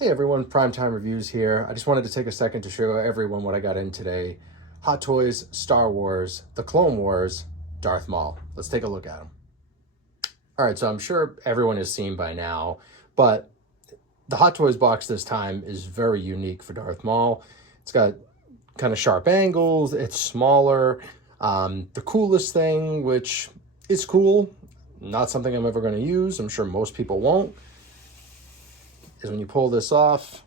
Hey everyone, Primetime Reviews here. I just wanted to take a second to show everyone what I got in today. Hot Toys, Star Wars, The Clone Wars, Darth Maul. Let's take a look at them. All right, so I'm sure everyone has seen by now, but the Hot Toys box this time is very unique for Darth Maul. It's got kind of sharp angles, it's smaller. The coolest thing, which is cool, not something I'm ever going to use, I'm sure most people won't, is when you pull this off,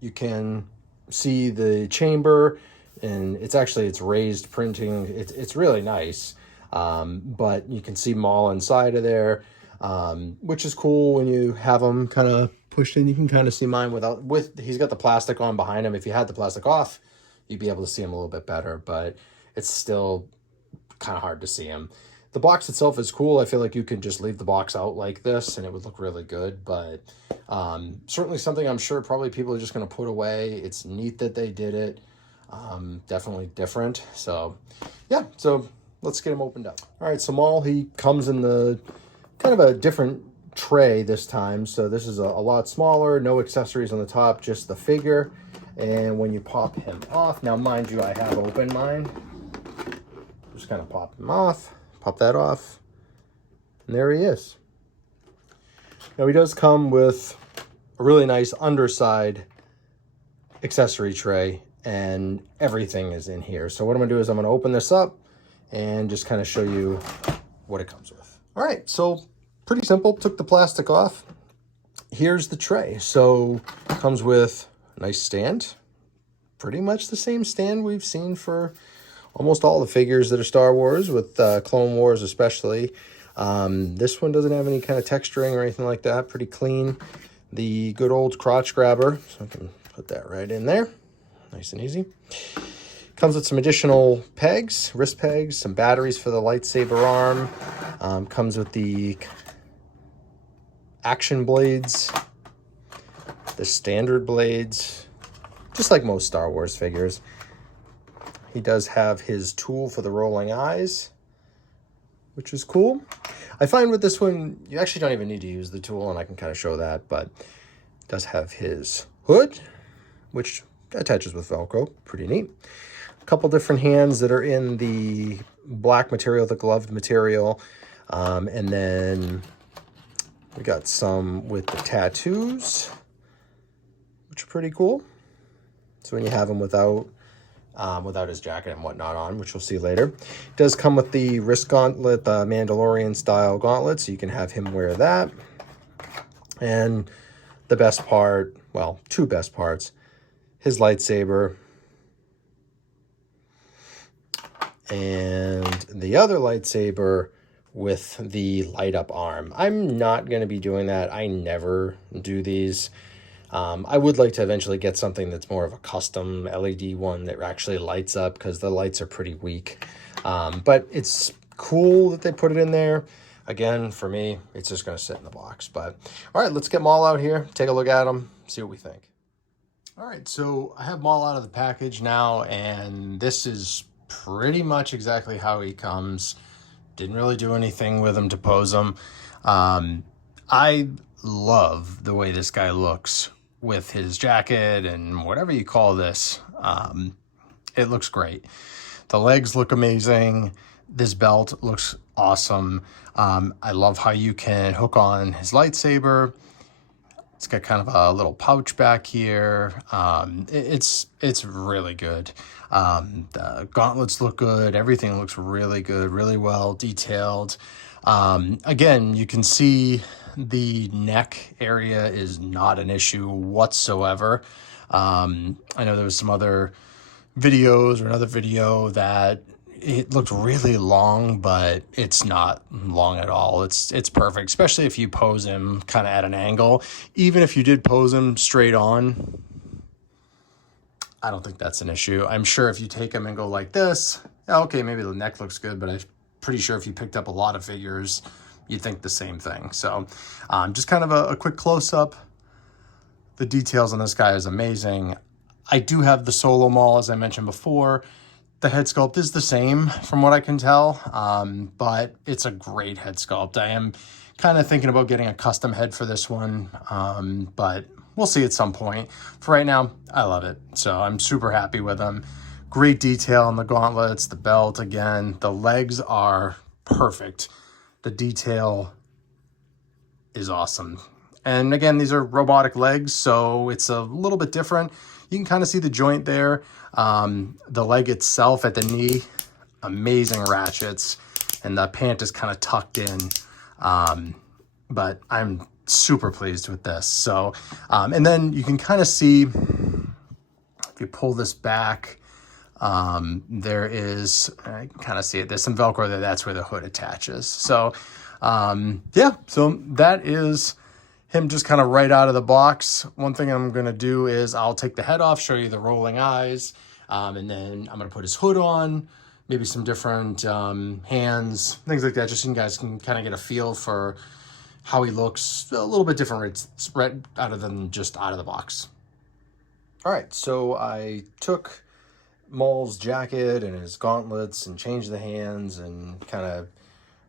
you can see the chamber, and it's raised printing. It's really nice, but you can see Maul inside of there, which is cool when you have them kind of pushed in. You can kind of see mine he's got the plastic on behind him. If you had the plastic off, you'd be able to see him a little bit better, but it's still kind of hard to see him. The box itself is cool. I feel like you can just leave the box out like this and it would look really good, but certainly something I'm sure probably people are just going to put away. It's neat that they did it. Definitely different. So yeah, so let's get him opened up. All right, so Maul, he comes in the kind of a different tray this time. So this is a lot smaller, no accessories on the top, just the figure. And when you pop him off, now mind you, I have opened mine. Just kind of pop him off. Pop that off, and there he is. Now he does come with a really nice underside accessory tray, and everything is in here. So what I'm gonna do is I'm gonna open this up and just kind of show you what it comes with. All right, so pretty simple. Took the plastic off. Here's the tray. So it comes with a nice stand, pretty much the same stand we've seen for almost all the figures that are Star Wars, with Clone Wars especially. This one doesn't have any kind of texturing or anything like that. Pretty clean. The good old crotch grabber, so I can put that right in there. Nice and easy. Comes with some additional pegs, wrist pegs, some batteries for the lightsaber arm. Comes with the action blades, the standard blades, just like most Star Wars figures. He does have his tool for the rolling eyes, which is cool. I find with this one, you actually don't even need to use the tool, and I can kind of show that, but it does have his hood, which attaches with Velcro. Pretty neat. A couple different hands that are in the black material, the gloved material. And then we got some with the tattoos, which are pretty cool. So when you have them without his jacket and whatnot on, which we'll see later. It does come with the wrist gauntlet, the Mandalorian style gauntlet, so you can have him wear that. And the best part, well, two best parts, his lightsaber and the other lightsaber with the light up arm. I'm not going to be doing that. I never do these. I would like to eventually get something that's more of a custom LED one that actually lights up, because the lights are pretty weak. But it's cool that they put it in there. Again, for me, it's just going to sit in the box. But all right, let's get Maul out here, take a look at him, see what we think. All right, so I have Maul out of the package now, and this is pretty much exactly how he comes. Didn't really do anything with him to pose him. I love the way this guy looks with his jacket and whatever you call this. It looks great. The legs look amazing. This belt looks awesome. I love how you can hook on his lightsaber. It's got kind of a little pouch back here. It's really good. The gauntlets look good. Everything looks really good, really well detailed. Again, you can see the neck area is not an issue whatsoever. I know there was some other videos or another video that it looked really long, but it's not long at all. It's perfect, especially if you pose him kind of at an angle. Even if you did pose him straight on, I don't think that's an issue. I'm sure if you take him and go like this, okay, maybe the neck looks good, but I'm pretty sure if you picked up a lot of figures, you'd think the same thing. So just kind of a quick close-up. The details on this guy is amazing. I do have the Solo Maul, as I mentioned before. The head sculpt is the same from what I can tell, but it's a great head sculpt. I am kind of thinking about getting a custom head for this one, but we'll see at some point. For right now, I love it. So I'm super happy with them. Great detail on the gauntlets, the belt again. The legs are perfect. The detail is awesome. And again, these are robotic legs, so it's a little bit different. You can kind of see the joint there. The leg itself at the knee, amazing ratchets. And the pant is kind of tucked in. But I'm super pleased with this. So, and then you can kind of see, if you pull this back, there is, I can kind of see it, there's some Velcro there, that's where the hood attaches. So, yeah, so that is him just kind of right out of the box. One thing I'm going to do is I'll take the head off, show you the rolling eyes, and then I'm going to put his hood on, maybe some different hands, things like that, just so you guys can kind of get a feel for how he looks a little bit different right out of than just out of the box. All right, so I took Maul's jacket and his gauntlets and changed the hands and kind of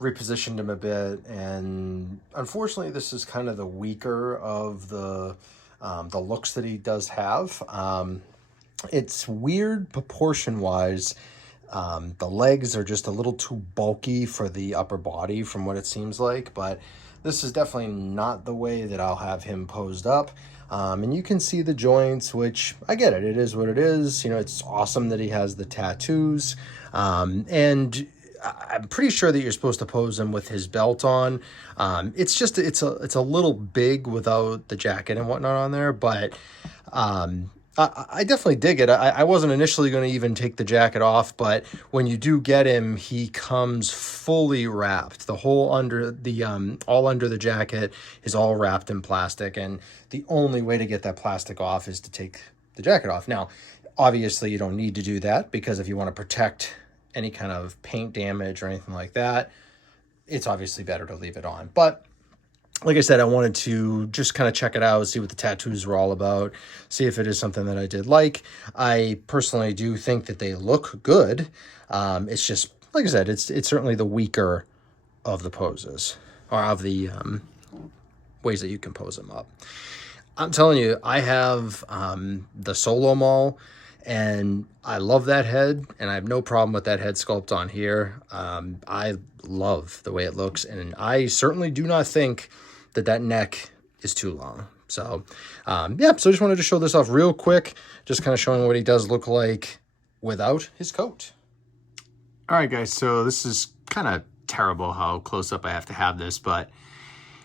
repositioned him a bit. And unfortunately, this is kind of the weaker of the looks that he does have. It's weird proportion-wise. The legs are just a little too bulky for the upper body from what it seems like, but this is definitely not the way that I'll have him posed up. And you can see the joints, which I get it. It is what it is. You know, it's awesome that he has the tattoos. And I'm pretty sure that you're supposed to pose him with his belt on. It's just, it's a little big without the jacket and whatnot on there, but I definitely dig it. I wasn't initially going to even take the jacket off, but when you do get him, he comes fully wrapped. The whole under the all under the jacket is all wrapped in plastic, and the only way to get that plastic off is to take the jacket off. Now, obviously, you don't need to do that, because if you want to protect any kind of paint damage or anything like that, it's obviously better to leave it on. But like I said, I wanted to just kind of check it out, see what the tattoos were all about, see if it is something that I did like. I personally do think that they look good. It's just, like I said, it's certainly the weaker of the poses, or of the ways that you can pose them up. I'm telling you, I have the Solo Maul, and I love that head, and I have no problem with that head sculpt on here. I love the way it looks, and I certainly do not think that neck is too long. So, yeah, so I just wanted to show this off real quick, just kind of showing what he does look like without his coat. All right, guys, so this is kind of terrible how close up I have to have this, but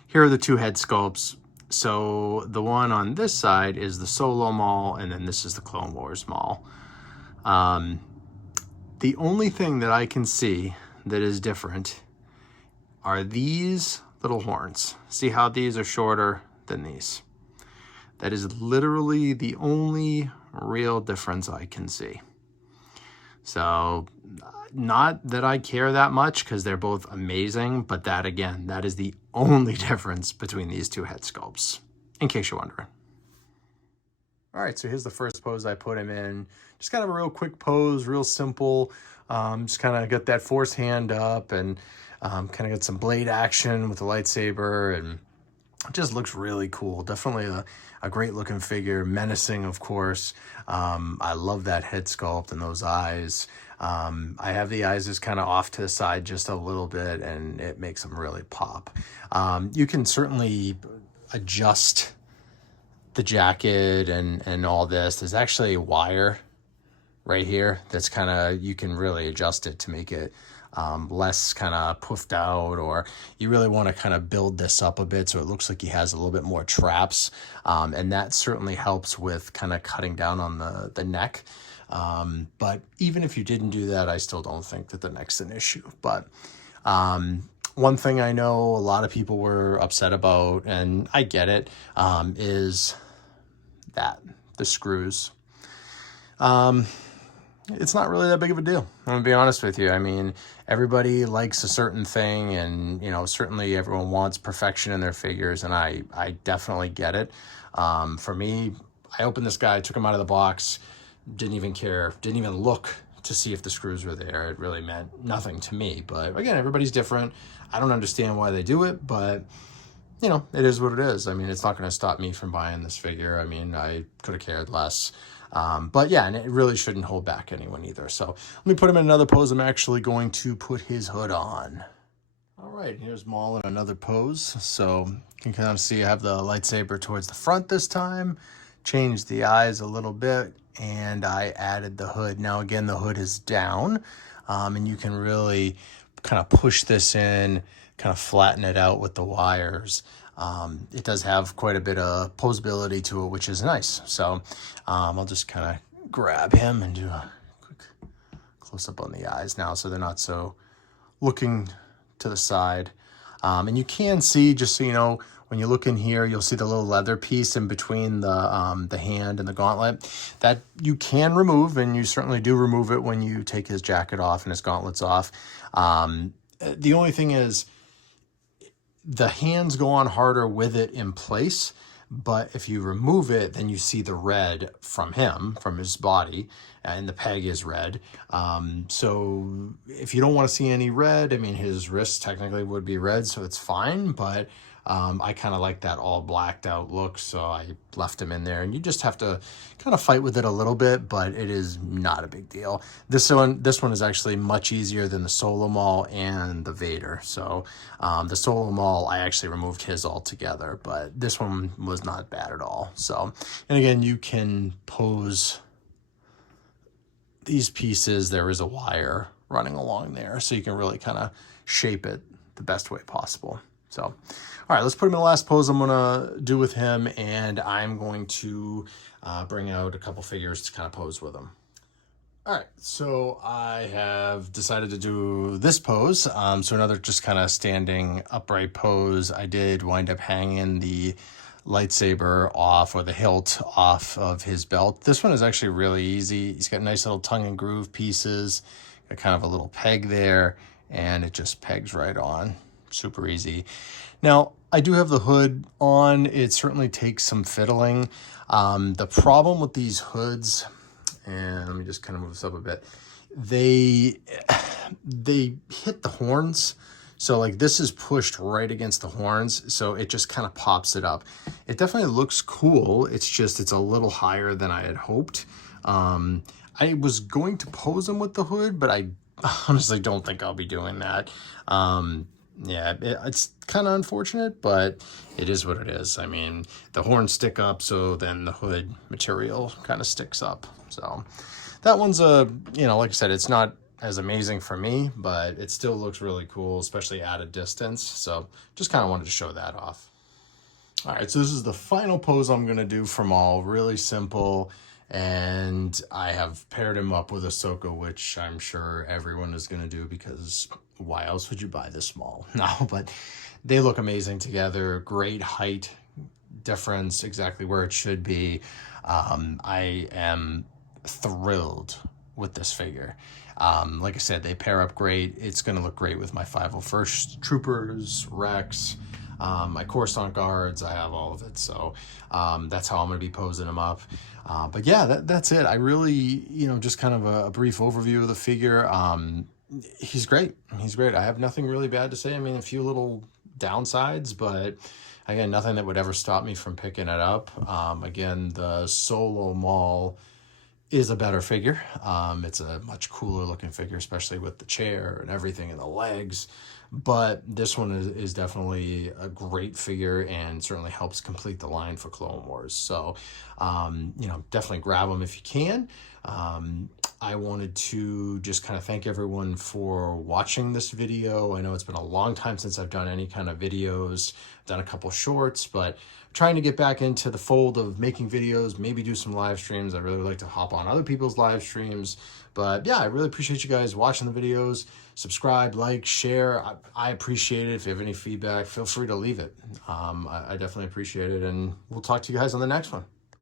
here are the two head sculpts. So the one on this side is the Solo Maul, and then this is the Clone Wars Maul. The only thing that I can see that is different are these little horns. See how these are shorter than these? That is literally the only real difference I can see. So not that I care that much, because they're both amazing, but that, again, that is the only difference between these two head sculpts, in case you're wondering. All right, so here's the first pose I put him in. Just kind of a real quick pose, real simple. Just kind of got that force hand up, and kind of got some blade action with the lightsaber, and it just looks really cool. Definitely a great looking figure, menacing, of course. I love that head sculpt and those eyes. I have the eyes just kind of off to the side just a little bit, and it makes them really pop. You can certainly adjust the jacket and all this. There's actually a wire right here that's kind of, you can really adjust it to make it less kind of puffed out, or you really want to kind of build this up a bit so it looks like he has a little bit more traps, and that certainly helps with kind of cutting down on the neck. But even if you didn't do that, I still don't think that the neck's an issue. But one thing I know a lot of people were upset about, and I get it, is that the screws. It's not really that big of a deal. I'm gonna be honest with you. I mean, everybody likes a certain thing, and, you know, certainly everyone wants perfection in their figures, and I definitely get it. For me, I opened this guy, took him out of the box, didn't even care, didn't even look to see if the screws were there. It really meant nothing to me. But again, everybody's different. I don't understand why they do it, but you know, it is what it is. I mean, it's not going to stop me from buying this figure. I mean, I could have cared less. But yeah, and it really shouldn't hold back anyone either. So let me put him in another pose. I'm actually going to put his hood on. All right, here's Maul in another pose. So you can kind of see I have the lightsaber towards the front this time, changed the eyes a little bit, and I added the hood. Now again, the hood is down, and you can really kind of push this in, kind of flatten it out with the wires. It does have quite a bit of posability to it, which is nice. So I'll just kind of grab him and do a quick close-up on the eyes now so they're not so looking to the side. And you can see, just so you know, when you look in here, you'll see the little leather piece in between the hand and the gauntlet that you can remove, and you certainly do remove it when you take his jacket off and his gauntlets off. The only thing is the hands go on harder with it in place, but if you remove it, then you see the red from him, from his body, and the peg is red. So if you don't want to see any red, I mean, his wrist technically would be red, so it's fine, but I kind of like that all blacked out look, so I left him in there, and you just have to kind of fight with it a little bit, but it is not a big deal. This one is actually much easier than the Solo Maul and the Vader. So the Solo Maul, I actually removed his altogether, but this one was not bad at all. So, and again, you can pose these pieces. There is a wire running along there, so you can really kind of shape it the best way possible. So, all right, let's put him in the last pose I'm going to do with him, and I'm going to bring out a couple figures to kind of pose with him. All right, so I have decided to do this pose. So another just kind of standing upright pose. I did wind up hanging the lightsaber off, or the hilt off of his belt. This one is actually really easy. He's got nice little tongue and groove pieces, got kind of a little peg there, and it just pegs right on. Super easy. Now, I do have the hood on. It certainly takes some fiddling. The problem with these hoods, and let me just kind of move this up a bit, they hit the horns. So like this is pushed right against the horns, so it just kind of pops it up. It definitely looks cool. It's just, it's a little higher than I had hoped. I was going to pose him with the hood, but I honestly don't think I'll be doing that. Yeah, it's kind of unfortunate, but it is what it is. I mean, the horns stick up, so then the hood material kind of sticks up. So that one's you know, like I said, it's not as amazing for me, but it still looks really cool, especially at a distance. So just kind of wanted to show that off. All right, so this is the final pose I'm going to do for Maul. Really simple. And I have paired him up with Ahsoka, which I'm sure everyone is going to do, because why else would you buy this Maul? No, but they look amazing together. Great height difference, exactly where it should be. I am thrilled with this figure. Like I said, they pair up great. It's going to look great with my 501st Troopers, Rex, my Coruscant guards. I have all of it. So that's how I'm going to be posing them up. But yeah, that's it. I really, you know, just kind of a brief overview of the figure. He's great. He's great. I have nothing really bad to say. I mean, a few little downsides, but again, nothing that would ever stop me from picking it up. Again, the Solo Maul is a better figure. It's a much cooler looking figure, especially with the chair and everything and the legs. But this one is definitely a great figure, and certainly helps complete the line for Clone Wars. So, you know, definitely grab them if you can. I wanted to just kind of thank everyone for watching this video. I know it's been a long time since I've done any kind of videos, done a couple shorts, but I'm trying to get back into the fold of making videos, maybe do some live streams. I really like to hop on other people's live streams. But yeah, I really appreciate you guys watching the videos. Subscribe, like, share. I appreciate it. If you have any feedback, feel free to leave it. I definitely appreciate it, and we'll talk to you guys on the next one.